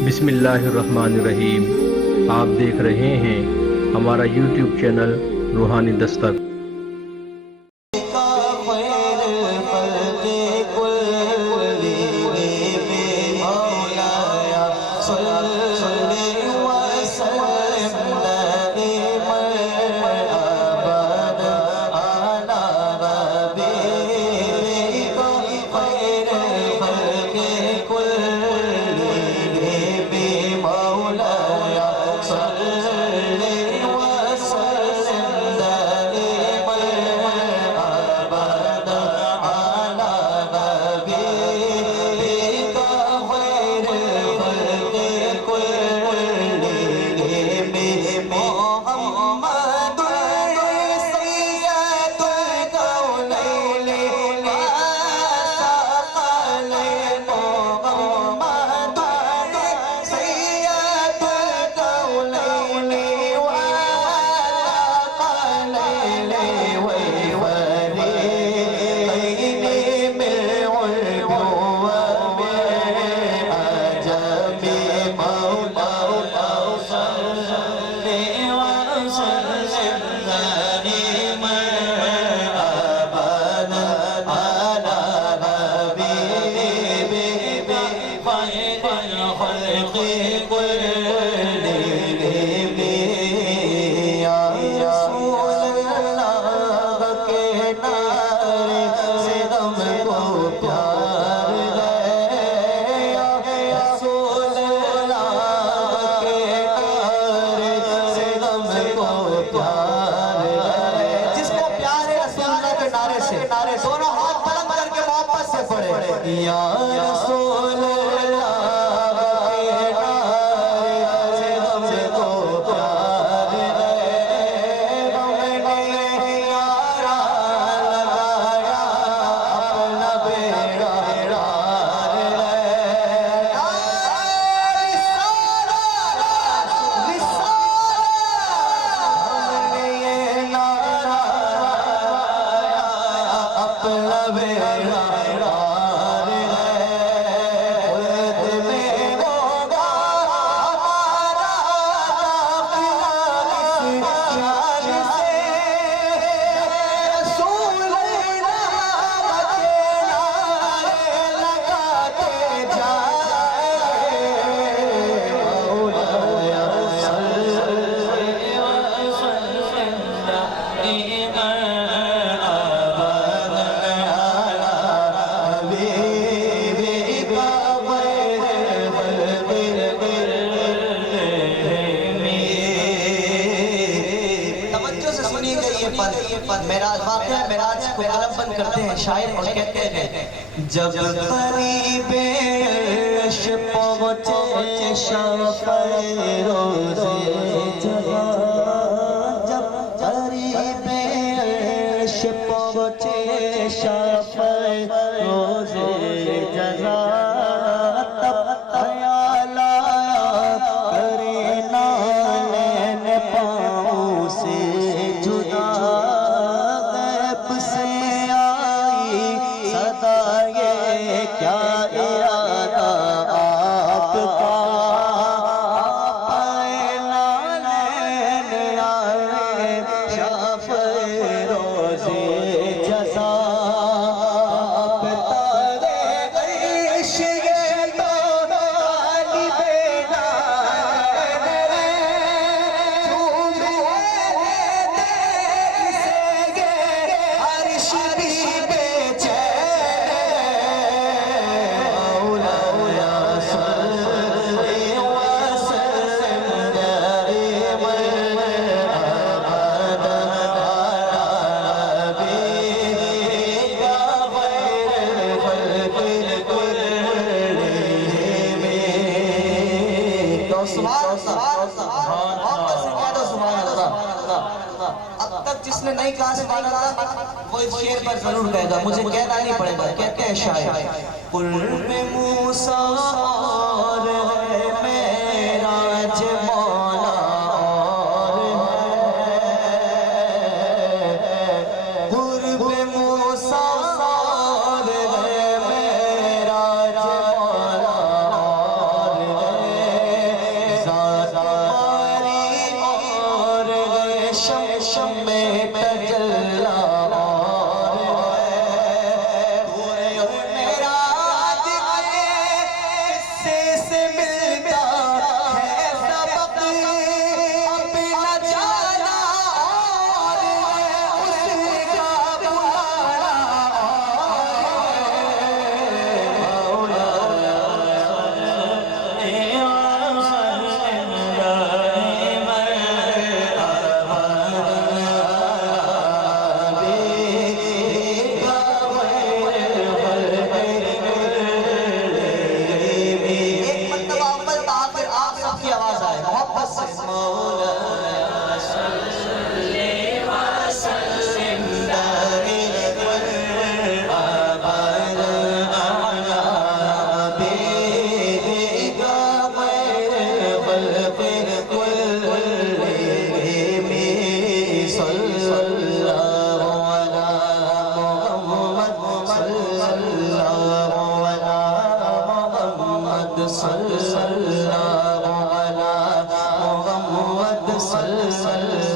بسم اللہ الرحمن الرحیم، آپ دیکھ رہے ہیں ہمارا یوٹیوب چینل روحانی دستک۔ دونوں ہاتھ بلند کر کے محبت سے پڑھے یا رسول اللہ کے نعرے سے ہم کو پیار ہے، ہم نے نعرہ لگایا اپنا بیڑا پار ہے۔ اپنا بیڑا پار ہے، خلد میں ہوگا ہمارا قافلہ اس شان سے، رسول اللہ کے نعرے لگاتے جائے، مولایا صلی معراج واقعہ معراج کو قلم بند کرتے ہیں شاعر اور کہتے ہیں جب قریب عرش پہنچے شفیع روز جزا، جب قریب عرش پہنچے شفیع روز جزا، تب خیال آیا کرے نالین پاؤں سے جدا، غیب سے آئی صدا یہ کیا ارادہ آپ کا، آئے نالین آئے شفیع روز جزا، اب تارے عرش یہ تو طالب نائن ہے، جھومے دیکھ سے یہ عرش بھی بے چین ہے، مولایا صلی وسلم دائما ابدا علی حبیبک خیر الخلق کلہم۔ تو سبحان اللہ، اب تک جس نے نہیں کہا سبحان اللہ وہ اس شعر پر ضرور کہے گا، مجھے کہنا نہیں پڑے گا۔ کہتے ہیں شاعر قرب موسیٰ اور ہے معراج مولا اور ہے، قرب موسیٰ اور ہے معراج مولا اور ہے، شمع تجلا اور ہے میرا دل سے ملتا ہے سبق اب نہ جانا اور ہے اس کا بلانا ایک مرتبہ اول تاخیر آپ سب کی آواز آئے محبت سے مولانا صلی وسلم دائما ابدا علی حبیبک خیر خلق کلہم صلی اللہ علی محمد صلی اللہ علی محمد صلی اللہ علی محمد صلی اللہ